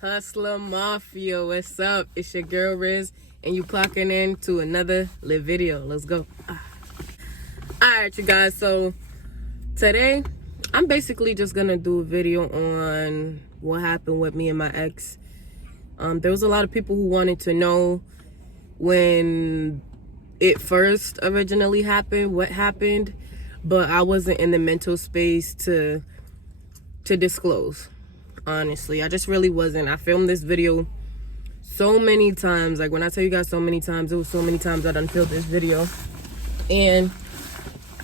Hustler Mafia, what's up? It's your girl Riz, and you clocking in to another lit video. Let's go. Alright, you guys, so today I'm basically just gonna do a video on what happened with me and my ex. There was a lot of people who wanted to know when it first originally happened, what happened, but I wasn't in the mental space to disclose. Honestly, I just really wasn't. I filmed this video so many times. Like, when I tell you guys so many times, it was so many times I done filmed this video, and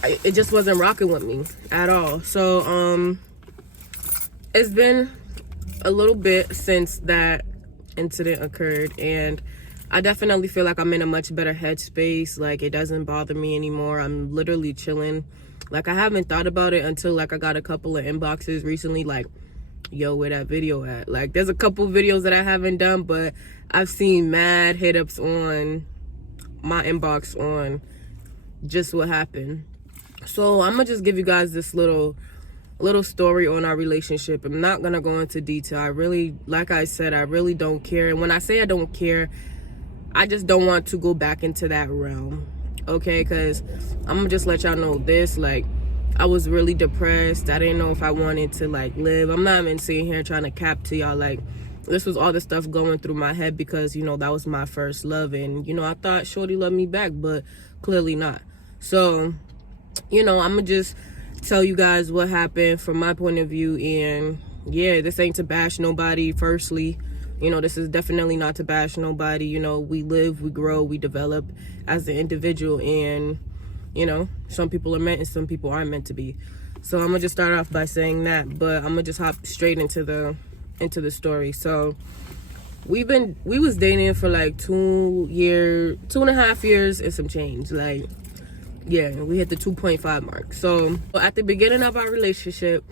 it just wasn't rocking with me at all. So it's been a little bit since that incident occurred, and I definitely feel like I'm in a much better headspace. Like, it doesn't bother me anymore. I'm literally chilling. Like, I haven't thought about it until like I got a couple of inboxes recently, like, yo, where that video at? Like, there's a couple videos that I haven't done, but I've seen mad hit-ups on my inbox on just what happened. So I'm gonna just give you guys this little story on our relationship. I'm not gonna go into detail. I really, like I said, I really don't care. And when I say I don't care, I just don't want to go back into that realm, okay? Because I'm gonna just let y'all know this, like, I was really depressed. I didn't know if I wanted to, like, live. I'm not even sitting here trying to cap to y'all. Like, this was all the stuff going through my head because, you know, that was my first love. And, you know, I thought Shorty loved me back, but clearly not. So, you know, I'm going to just tell you guys what happened from my point of view. And, yeah, this ain't to bash nobody, firstly. You know, this is definitely not to bash nobody. You know, we live, we grow, we develop as an individual. And, you know, some people are meant and some people aren't meant to be. So I'm gonna just start off by saying that, but I'm gonna just hop straight into the story. So we was dating for like 2.5 years and some change. Like, yeah, we hit the 2.5 mark. So at the beginning of our relationship,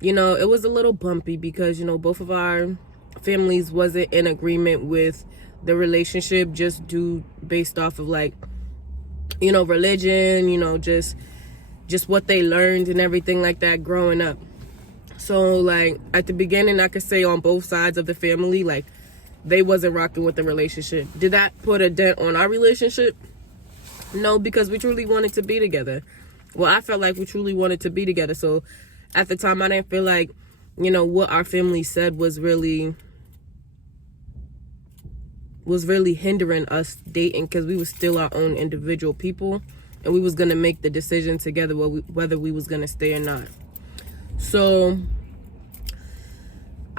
you know, it was a little bumpy because, you know, both of our families wasn't in agreement with the relationship, just based off of, like, you know, religion, you know, just what they learned and everything like that growing up. So, like, at the beginning, I could say on both sides of the family, like, they wasn't rocking with the relationship. Did that put a dent on our relationship? No, because we truly wanted to be together. Well, I felt like we truly wanted to be together. So at the time, I didn't feel like, you know, what our family said was really hindering us dating, because we was still our own individual people, and we was gonna make the decision together whether we was gonna stay or not. So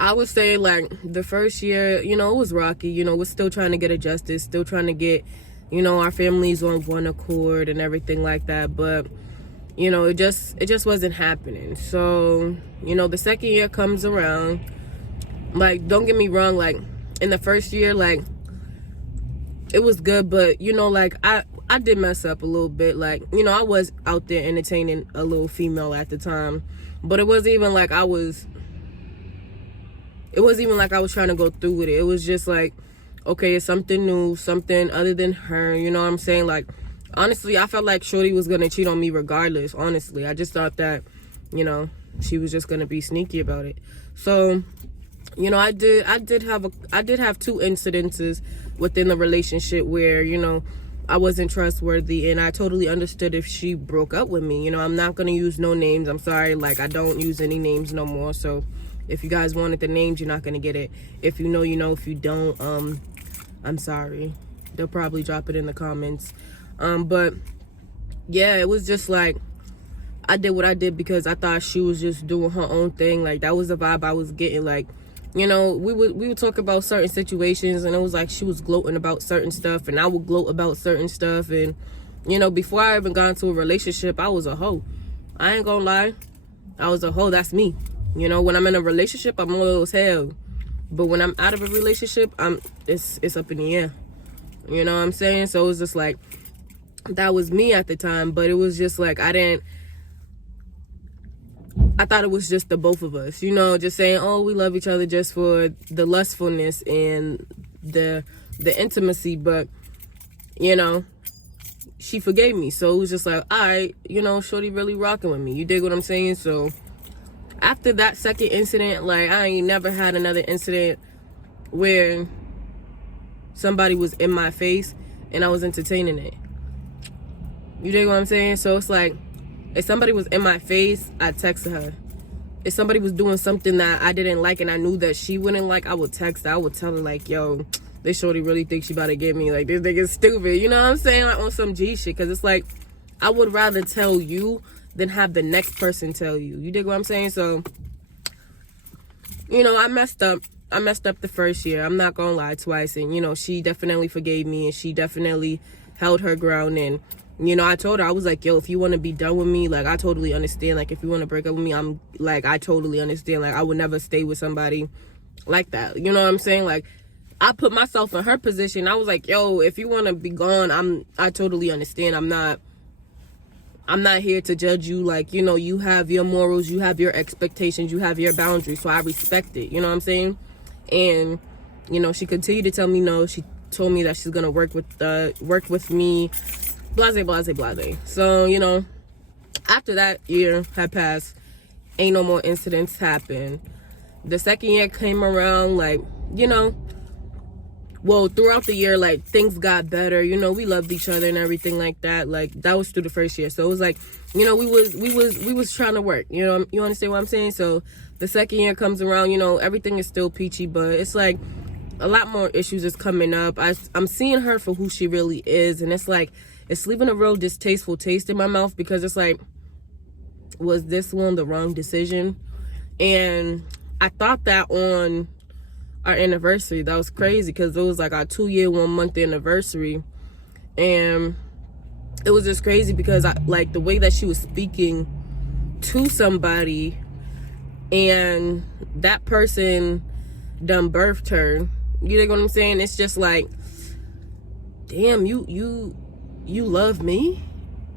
I would say, like, the first year, you know, it was rocky. You know, we're still trying to get adjusted, still trying to get, you know, our families on one accord and everything like that. But, you know, it just wasn't happening. So, you know, the second year comes around. Like, don't get me wrong, like, in the first year, like, it was good, but, you know, like, I did mess up a little bit. Like, you know, I was out there entertaining a little female at the time, but it wasn't even like I was trying to go through with it. It was just like, okay, it's something new, something other than her, you know what I'm saying? Like, honestly, I felt like Shorty was gonna cheat on me regardless. Honestly, I just thought that, you know, she was just gonna be sneaky about it. So, you know, I did have 2 incidences within the relationship where, you know, I wasn't trustworthy, and I totally understood if she broke up with me. You know, I'm not gonna use no names. I'm sorry, like, I don't use any names no more. So if you guys wanted the names, you're not gonna get it. If you know, you know. If you don't, I'm sorry. They'll probably drop it in the comments. But yeah, it was just like, I did what I did because I thought she was just doing her own thing. Like, that was the vibe I was getting. Like, you know, we would talk about certain situations, and it was like she was gloating about certain stuff, and I would gloat about certain stuff. And, you know, before I even got into a relationship, I was a hoe. I ain't gonna lie. I was a hoe. That's me. You know, when I'm in a relationship, I'm loyal as hell. But when I'm out of a relationship, it's up in the air. You know what I'm saying? So it was just like, that was me at the time, but it was just like, I thought it was just the both of us, you know, just saying, oh, we love each other just for the lustfulness and the intimacy. But, you know, she forgave me. So it was just like, all right, you know, Shorty really rocking with me. You dig what I'm saying? So after that second incident, like, I ain't never had another incident where somebody was in my face and I was entertaining it. You dig what I'm saying? So it's like, if somebody was in my face, I'd text her. If somebody was doing something that I didn't like and I knew that she wouldn't like, I would text her. I would tell her like, yo, this shorty really thinks she about to get me. Like, this nigga's stupid. You know what I'm saying? Like, on some G shit. Because it's like, I would rather tell you than have the next person tell you. You dig what I'm saying? So, you know, I messed up. I messed up the first year. I'm not going to lie, twice. And, you know, she definitely forgave me. And she definitely held her ground. And, you know, I told her, I was like, yo, if you want to be done with me, like, I totally understand. Like, if you want to break up with me, I'm like, I totally understand. Like, I would never stay with somebody like that. You know what I'm saying? Like, I put myself in her position. I was like, yo, if you want to be gone, I totally understand. I'm not here to judge you. Like, you know, you have your morals, you have your expectations, you have your boundaries. So I respect it. You know what I'm saying? And, you know, she continued to tell me no. She told me that she's going to work with me. Blase, blase, blase. So, you know, after that year had passed, ain't no more incidents happened. The second year came around, like, you know, well, throughout the year, like, things got better. You know, we loved each other and everything like that. Like, that was through the first year. So it was like, you know, we was trying to work. You know, you understand what I'm saying? So the second year comes around, you know, everything is still peachy, but it's like a lot more issues is coming up. I'm seeing her for who she really is, and it's like, it's leaving a real distasteful taste in my mouth, because it's like, was this one the wrong decision? And I thought that on our anniversary. That was crazy, because it was like our 2-year 1 month anniversary, and it was just crazy because I like the way that she was speaking to somebody, and that person done birthed her. You know what I'm saying? It's just like, damn, you love me,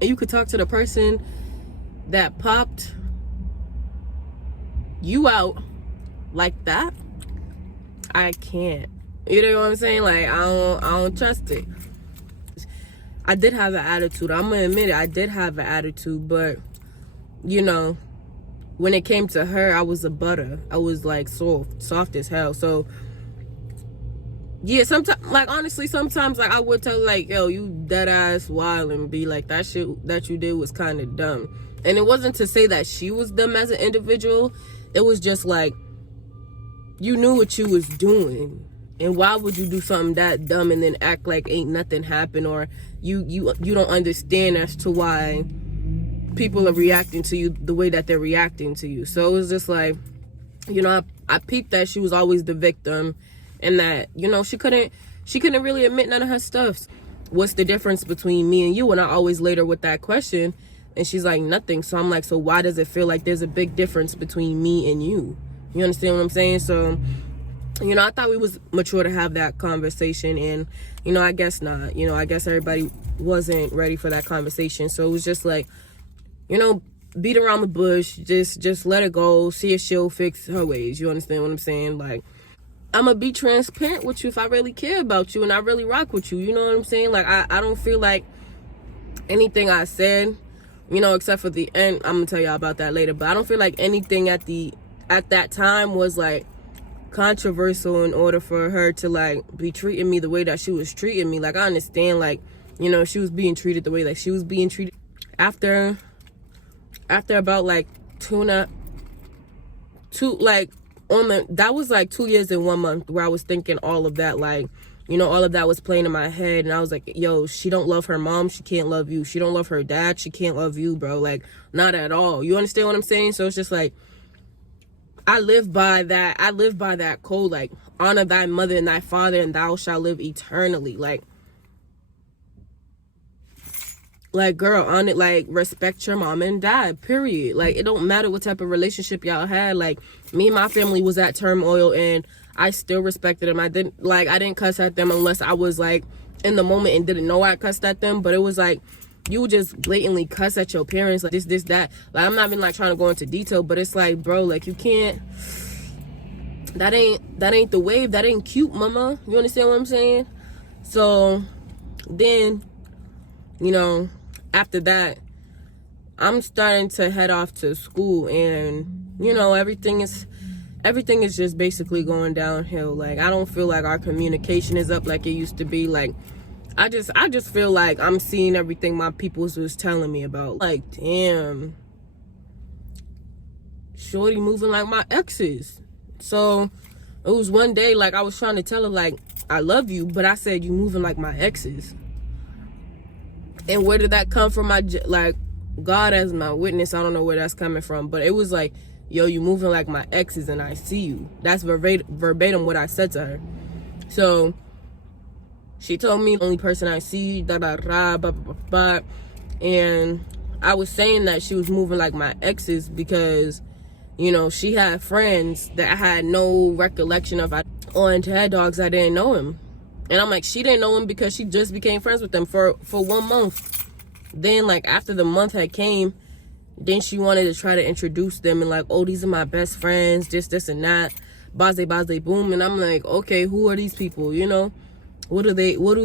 and you could talk to the person that popped you out like that? I can't. You know what I'm saying? Like, I don't trust it. I did have an attitude. I'm gonna admit it. I did have an attitude, but, you know, when it came to her, I was a butter. I was like soft as hell. So yeah, sometimes, like, honestly, sometimes, like, I would tell her, like, yo, you dead ass wild, and be like, that shit that you did was kind of dumb. And it wasn't to say that she was dumb as an individual. It was just like, you knew what you was doing, and why would you do something that dumb and then act like ain't nothing happened, or you don't understand as to why people are reacting to you the way that they're reacting to you. So it was just like, you know, I peeped that she was always the victim, and that, you know, she couldn't really admit none of her stuff. What's the difference between me and you? And I always later with that question, and she's like, nothing. So I'm like, so why does it feel like there's a big difference between me and you? You understand what I'm saying? So, you know, I thought we was mature to have that conversation, and, you know, I guess not. You know, I guess everybody wasn't ready for that conversation. So it was just like, you know, beat around the bush, just let it go, see if she'll fix her ways. You understand what I'm saying? Like, I'm gonna be transparent with you if I really care about you and I really rock with you. You know what I'm saying? Like, I don't feel like anything I said, you know, except for the end, I'm gonna tell y'all about that later, but I don't feel like anything at that time was like controversial in order for her to like be treating me the way that she was treating me. Like, I understand, like, you know, she was being treated the way that she was being treated. After about like that was like 2 years and 1 month where I was thinking all of that, like, you know, all of that was playing in my head, and I was like, yo, she don't love her mom, she can't love you. She don't love her dad, she can't love you, bro. Like, not at all. You understand what I'm saying? So it's just like, I live by that code, like, honor thy mother and thy father, and thou shalt live eternally. Like, girl, on it, like, respect your mom and dad, period. Like, it don't matter what type of relationship y'all had. Like, me and my family was at turmoil, and I still respected them. I didn't cuss at them unless I was, like, in the moment and didn't know I cussed at them. But it was like, you just blatantly cuss at your parents, like, this, that. Like, I'm not even, like, trying to go into detail, but it's like, bro, like, you can't, that ain't the wave. That ain't cute, mama. You understand what I'm saying? So then, you know, after that, I'm starting to head off to school, and, you know, everything is everything is just basically going downhill. Like, I don't feel like our communication is up like it used to be. Like, I just feel like I'm seeing everything my peoples was telling me about. Like, damn, shorty moving like my exes. So it was one day, like, I was trying to tell her, like, I love you, but I said you moving like my exes. And where did that come from? Like, God as my witness, I don't know where that's coming from, but it was like, yo, you moving like my exes and I see you. That's verbatim what I said to her. So she told me, the only person I see, da da da, blah, blah, blah, blah. And I was saying that she was moving like my exes because, you know, she had friends that I had no recollection of. On Head Dogs, I didn't know him. And I'm like, she didn't know him because she just became friends with them for 1 month. Then, like, after the month had came, then she wanted to try to introduce them and like, oh, these are my best friends, this and that, baze boom. And I'm like, okay, who are these people? You know, what do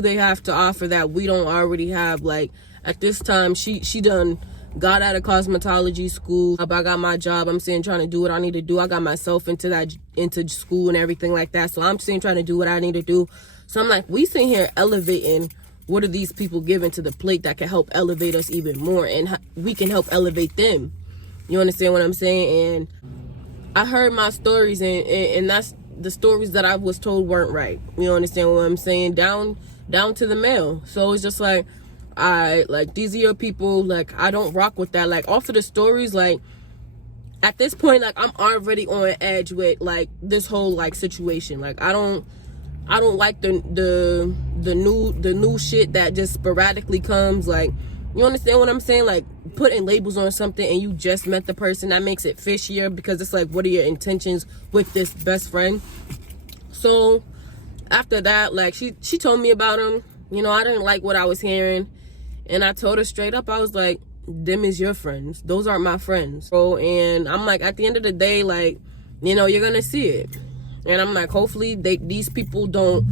they have to offer that we don't already have? Like, at this time, she done got out of cosmetology school. I got my job. I'm saying trying to do what I need to do. I got myself into school and everything like that. So I'm saying trying to do what I need to do. So I'm like, we sitting here elevating. What are these people giving to the plate that can help elevate us even more, and we can help elevate them? You understand what I'm saying? And I heard my stories, and that's the stories that I was told weren't right. You understand what I'm saying? Down to the mail. So it's just like, like, these are your people. Like, I don't rock with that. Like, off of the stories, like, at this point, like, I'm already on edge with, like, this whole, like, situation. Like, I don't like the new shit that just sporadically comes. Like, you understand what I'm saying? Like, putting labels on something and you just met the person, that makes it fishier, because it's like, what are your intentions with this best friend? So after that, like, she told me about him. You know, I didn't like what I was hearing, and I told her straight up, I was like, them is your friends, those aren't my friends, bro. And I'm like, at the end of the day, like, you know, you're gonna see it. And I'm like, hopefully these people don't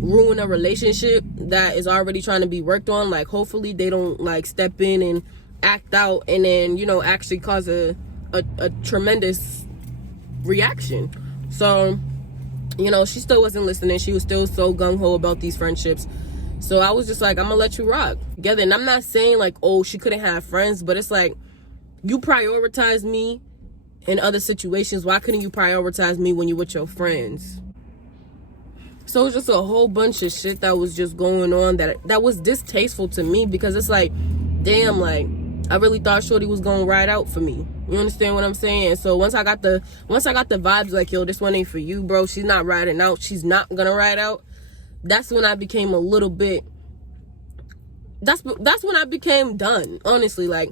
ruin a relationship that is already trying to be worked on. Like, hopefully they don't, like, step in and act out and then, you know, actually cause a tremendous reaction. So, you know, she still wasn't listening. She was still so gung-ho about these friendships. So I was just like, I'm gonna let you rock together. And I'm not saying, like, oh, she couldn't have friends, but it's like, you prioritize me in other situations. Why couldn't you prioritize me when you're with your friends? So it was just a whole bunch of shit that was just going on that was distasteful to me, because it's like, damn, like, I really thought shorty was gonna ride out for me. You understand what I'm saying? So once I got the vibes, like, yo, this one ain't for you, bro. She's not riding out. She's not gonna ride out. That's when I became a little bit, that's when I became done, honestly. Like,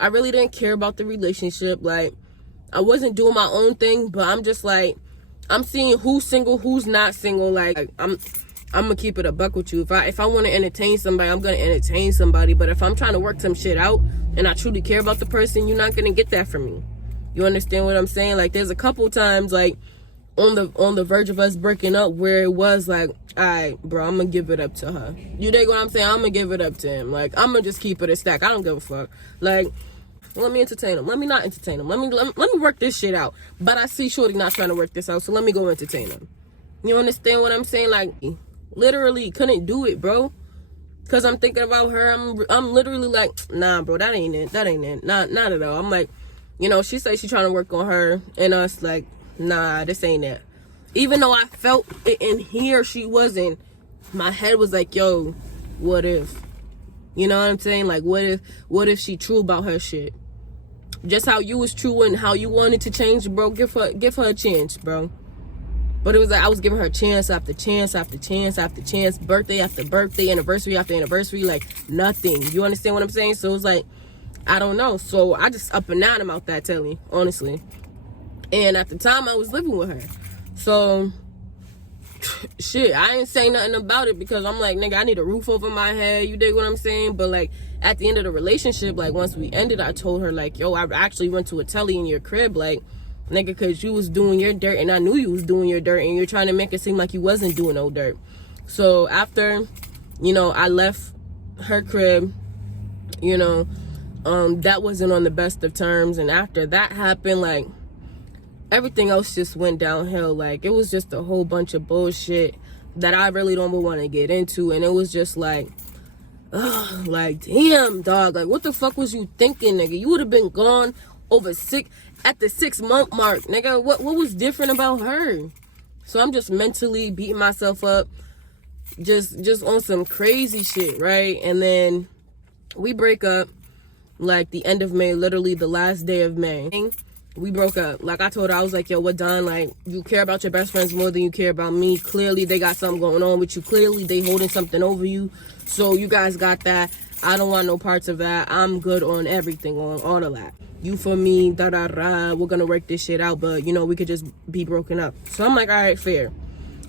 I really didn't care about the relationship. Like, I wasn't doing my own thing, but I'm just like, I'm seeing who's single, who's not single. Like, I'm gonna keep it a buck with you. If I want to entertain somebody, I'm gonna entertain somebody. But if I'm trying to work some shit out and I truly care about the person, you're not gonna get that from me. You understand what I'm saying? Like, there's a couple times, like, on the verge of us breaking up, where it was like, all right, bro, I'm gonna give it up to her. You dig what I'm saying? I'm gonna give it up to him. Like, I'm gonna just keep it a stack. I don't give a fuck. Like, let me entertain him. Let me not entertain him. Let me work this shit out. But I see shorty not trying to work this out, so let me go entertain him. You understand what I'm saying? Like, literally couldn't do it, bro. Cause I'm thinking about her. I'm literally like, nah, bro, that ain't it. Not at all. I'm like, you know, she says she's trying to work on her and us. Like, nah, this ain't it. Even though I felt it in here, she wasn't. My head was like, yo, what if? You know what I'm saying? Like, what if she true about her shit? Just how you was true and how you wanted to change, bro. Give her a chance, bro. But it was like, I was giving her chance after chance after chance after chance, birthday after birthday, anniversary after anniversary, like, nothing. You understand what I'm saying? So it was like, I don't know. So I just up and down about that, Telly, honestly. And at the time, I was living with her. So, shit, I ain't say nothing about it, because I'm like, nigga, I need a roof over my head. You dig what I'm saying? But, like, at the end of the relationship, like, once we ended, I told her, like, yo, I actually went to a telly in your crib, like, nigga, because you was doing your dirt, and I knew you was doing your dirt, and you're trying to make it seem like you wasn't doing no dirt. So after, you know, I left her crib, you know, that wasn't on the best of terms. And after that happened, like, everything else just went downhill. Like, it was just a whole bunch of bullshit that I really don't want to get into. And it was just like, ugh, like, damn, dog. Like, what the fuck was you thinking, nigga? You would have been gone at the 6-month mark, nigga. What was different about her? So I'm just mentally beating myself up, just on some crazy shit, right? And then we break up like the end of May, literally the last day of May. We broke up. Like, I told her, I was like, yo, we're done. Like, you care about your best friends more than you care about me. Clearly, they got something going on with you. Clearly, they holding something over you. So, you guys got that. I don't want no parts of that. I'm good on everything, on all of that. You for me, da-da-da. We're going to work this shit out. But, you know, we could just be broken up. So, I'm like, all right, fair.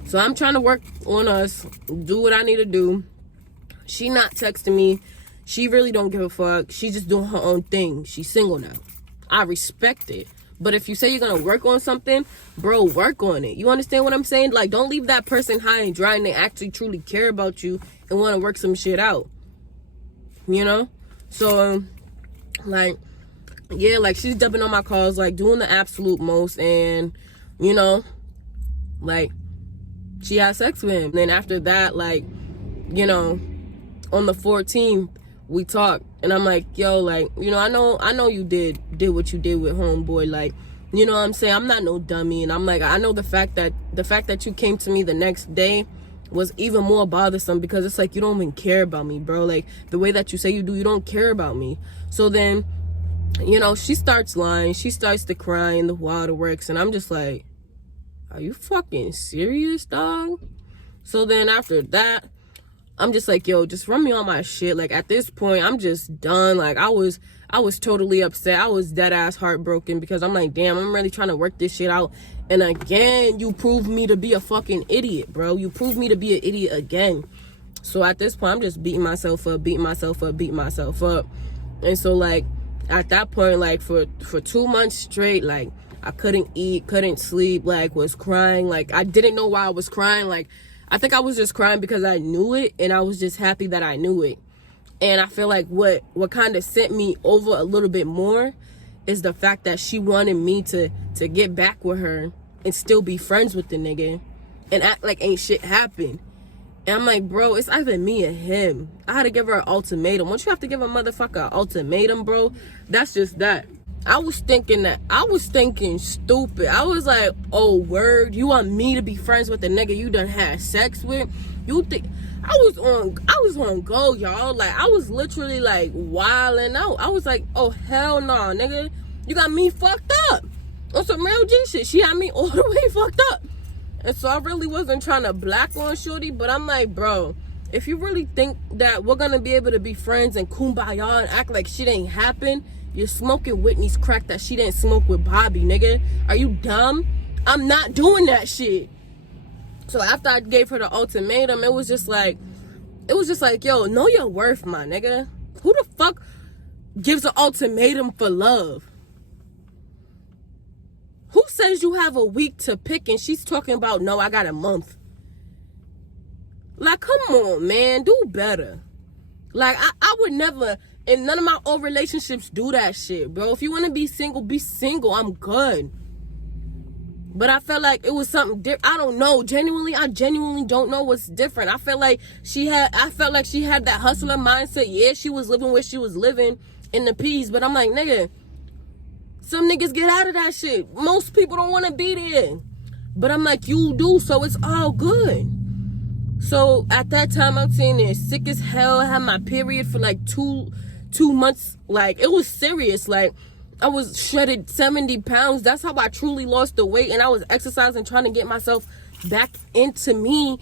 So, I'm trying to work on us. Do what I need to do. She not texting me. She really don't give a fuck. She's just doing her own thing. She's single now. I respect it. But if you say you're gonna work on something, bro, work on it. You understand what I'm saying? Like, don't leave that person high and dry and they actually truly care about you and want to work some shit out. You know? So, like, yeah, like, she's dumping on my calls, like, doing the absolute most. And, you know, like, she had sex with him. And then after that, like, you know, on the 14th, we talked, and I'm like, yo, like, you know, I know you did what you did with homeboy, like, you know what I'm saying? I'm not no dummy. And I'm like, I know the fact that you came to me the next day was even more bothersome, because it's like, you don't even care about me, bro. Like, the way that you say you do, you don't care about me. So then, you know, she starts lying, she starts to cry in the waterworks, and I'm just like, are you fucking serious, dog? So then after that, I'm just like, yo, just run me on my shit. Like, at this point, I'm just done. Like, I was totally upset. I was dead ass heartbroken, because I'm like, damn, I'm really trying to work this shit out. And again, you proved me to be a fucking idiot, bro. You proved me to be an idiot again. So at this point, I'm just beating myself up. And so, like, at that point, like, for 2 months straight, like, I couldn't eat, couldn't sleep, like, was crying. Like, I didn't know why I was crying. Like, I think I was just crying because I knew it, and I was just happy that I knew it. And I feel like what kind of sent me over a little bit more is the fact that she wanted me to get back with her and still be friends with the nigga and act like ain't shit happened. And I'm like, bro, it's either me or him. I had to give her an ultimatum. Once you have to give a motherfucker an ultimatum, bro, that's just that. I was thinking stupid. I was like, oh, word, you want me to be friends with the nigga you done had sex with? You think I was on go, y'all. Like, I was literally like wilding out. I was like, oh, hell no, nigga. You got me fucked up. On some real G shit. She had me all the way fucked up. And so I really wasn't trying to black on shorty, but I'm like, bro, if you really think that we're gonna be able to be friends and kumbaya and act like shit ain't happened, you're smoking Whitney's crack that she didn't smoke with Bobby, nigga. Are you dumb? I'm not doing that shit. So after I gave her the ultimatum, it was just like, yo, know your worth, my nigga. Who the fuck gives an ultimatum for love? Who says you have a week to pick and she's talking about, no, I got a month? Like, come on, man. Do better. Like, I would never, in none of my old relationships, do that shit, bro. If you want to be single, be single. I'm good. But I felt like it was something different. I don't know. I genuinely don't know what's different. I felt like she had that hustler mindset. Yeah, she was living where she was living in the P's. But I'm like, nigga, some niggas get out of that shit. Most people don't want to be there. But I'm like, you do, so it's all good. So at that time, I'm sitting there sick as hell. I had my period for like two months. Like, it was serious. Like, I was shredded 70 pounds. That's how I truly lost the weight. And I was exercising, trying to get myself back into me.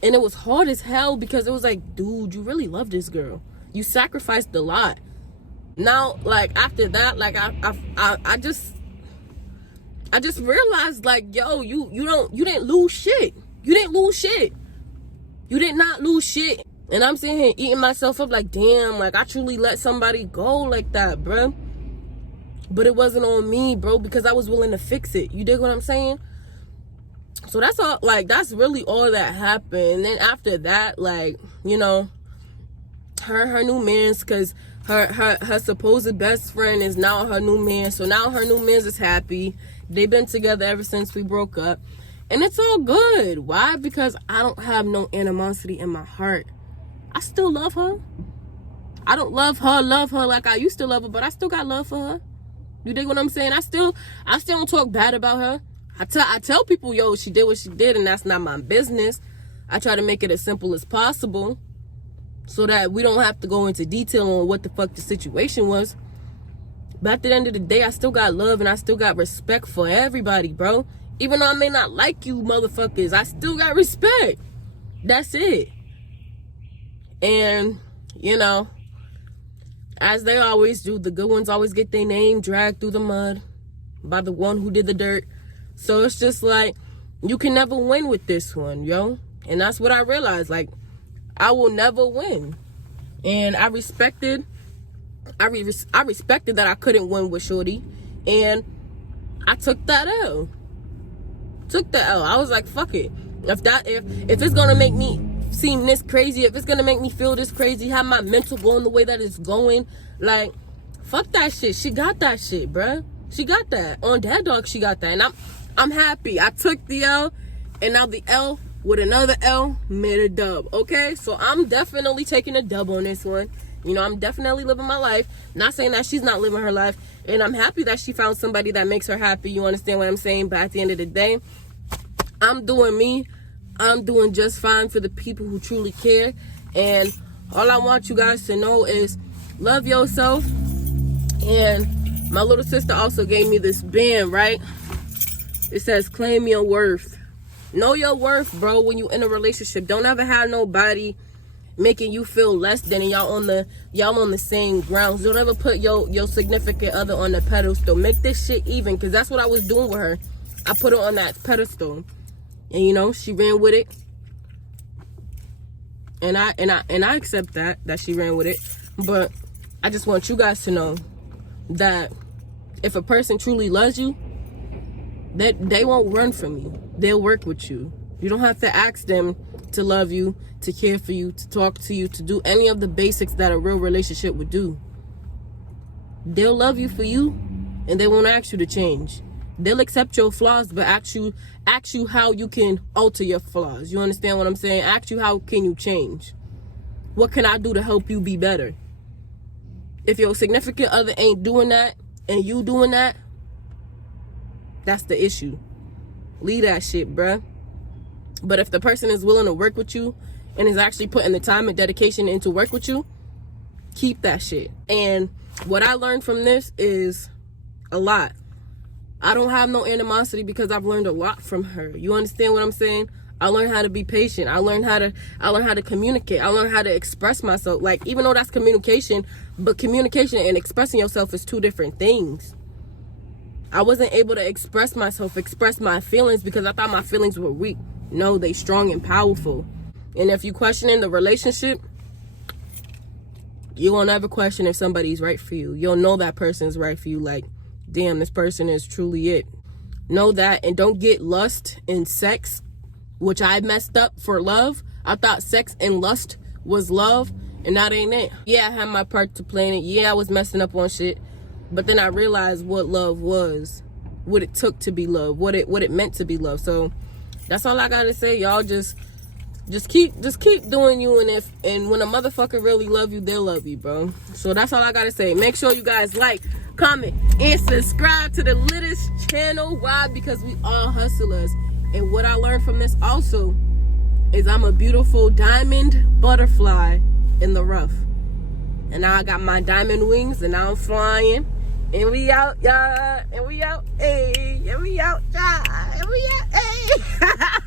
And it was hard as hell, because it was like, dude, you really love this girl. You sacrificed a lot. Now, like, after that, like, I just realized, like, yo, you didn't lose shit. You didn't lose shit. You did not lose shit. And I'm sitting here eating myself up like, damn, like, I truly let somebody go like that, bro. But it wasn't on me, bro, because I was willing to fix it. You dig what I'm saying? So that's all, like, that's really all that happened. And then after that, like, you know, her new mans, because her supposed best friend is now her new man. So now her new man is happy. They've been together ever since we broke up. And it's all good. Why? Because I don't have no animosity in my heart. I still love her. I don't love her like I used to love her, but I still got love for her. You dig what I'm saying? I still don't talk bad about her. I tell people, yo, she did what she did, and that's not my business. I try to make it as simple as possible so that we don't have to go into detail on what the fuck the situation was. But at the end of the day, I still got love and I still got respect for everybody, bro. Even though I may not like you motherfuckers, I still got respect. That's it. And, you know, as they always do, the good ones always get their name dragged through the mud by the one who did the dirt. So it's just like, you can never win with this one, yo. And that's what I realized. Like, I will never win. And I respected that I couldn't win with Shorty. And I took that L. I was like, fuck it. If it's gonna make me seem this crazy, if it's gonna make me feel this crazy, have my mental going the way that it's going, like, fuck that shit. She got that shit, bruh. She got that. On Dad Dog, she got that. And I'm happy. I took the L, and now the L with another L made a dub. Okay? So I'm definitely taking a dub on this one. You know, I'm definitely living my life. Not saying that she's not living her life. And I'm happy that she found somebody that makes her happy. You understand what I'm saying? But at the end of the day, I'm doing me. I'm doing just fine for the people who truly care. And all I want you guys to know is love yourself. And my little sister also gave me this band, right? It says, claim your worth. Know your worth, bro, when you in a relationship. Don't ever have nobody making you feel less than, and y'all on the same grounds. Don't ever put your significant other on the pedestal. Make this shit even, because that's what I was doing with her. I put her on that pedestal. And you know, she ran with it. And I accept that she ran with it. But I just want you guys to know that if a person truly loves you, that they won't run from you. They'll work with you. You don't have to ask them to love you, to care for you, to talk to you, to do any of the basics that a real relationship would do. They'll love you for you, and they won't ask you to change. They'll accept your flaws, but ask you how you can alter your flaws. You understand what I'm saying? Ask you how can you change. What can I do to help you be better? If your significant other ain't doing that and you doing that, that's the issue. Leave that shit, bruh. But if the person is willing to work with you and is actually putting the time and dedication into work with you, keep that shit. And what I learned from this is a lot. I don't have no animosity because I've learned a lot from her. You understand what I'm saying? I learned how to be patient. I learned how to communicate. I learned how to express myself. Like, even though that's communication, but communication and expressing yourself is two different things. I wasn't able to express myself, express my feelings, because I thought my feelings were weak. No, they strong and powerful. And if you questioning the relationship, you won't ever question if somebody's right for you. You'll know that person's right for you. Like, damn, this person is truly it. Know that, and don't get lust in sex, which I messed up for love. I thought sex and lust was love, and that ain't it. Yeah, I had my part to play in it. Yeah, I was messing up on shit. But then I realized what love was, what it took to be love, what it meant to be love. So that's all I gotta say, y'all. Just keep doing you, and when a motherfucker really love you, they'll love you, bro. So that's all I gotta say. Make sure you guys like, comment, and subscribe to the Littest channel. Why? Because we all hustlers. And what I learned from this also is I'm a beautiful diamond butterfly in the rough. And now I got my diamond wings, and now I'm flying. And we out, y'all. And we out, hey. And we out, y'all. And we out, hey.